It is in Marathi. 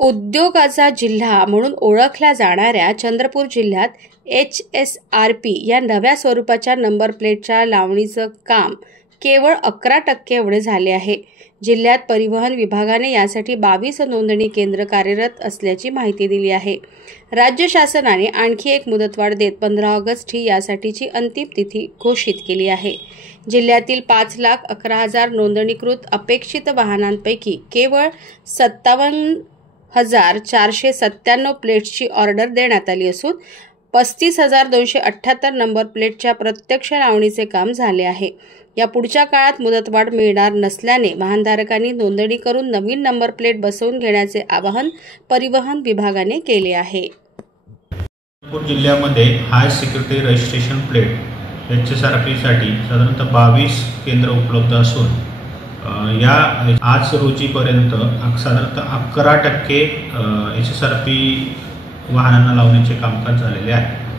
उद्योगाचा जिल्हा म्हणून ओळखल्या जाणाऱ्या चंद्रपूर जिल्ह्यात HSRP या नव्या स्वरूपाच्या नंबर प्लेटच्या लावणीचं काम केवळ 11% एवढे झाले आहे। जिल्ह्यात परिवहन विभागाने यासाठी 22 नोंदणी केंद्र कार्यरत असल्याची माहिती दिली आहे। राज्य शासनाने आणखी एक मुदतवाढ देत 15 ऑगस्ट ही यासाठीची अंतिम तिथी घोषित केली आहे। जिल्ह्यातील 5,11,000 नोंदणीकृत अपेक्षित वाहनांपैकी केवळ 57,497 प्लेट्सची ऑर्डर देण्यात आली असून 35,278 नंबर प्लेटच्या प्रत्यक्ष लावणीचे काम झाले आहे। या पुढच्या काळात मुदतवाढ मिळणार नसल्याने वाहनधारकांनी नोंदणी करून नवीन नंबर प्लेट बसवून घेण्याचे आवाहन परिवहन विभागाने केले आहे। चंद्रपूर जिल्ह्यामध्ये हाय सिक्युरिटी रजिस्ट्रेशन प्लेट HSRPसाठी साधारणतः 22 केंद्र उपलब्ध असून या आज रोजीपर्यंत साधारणतः 11% HSRP वाहनांना लावण्याचे कामकाज झालेले आहे।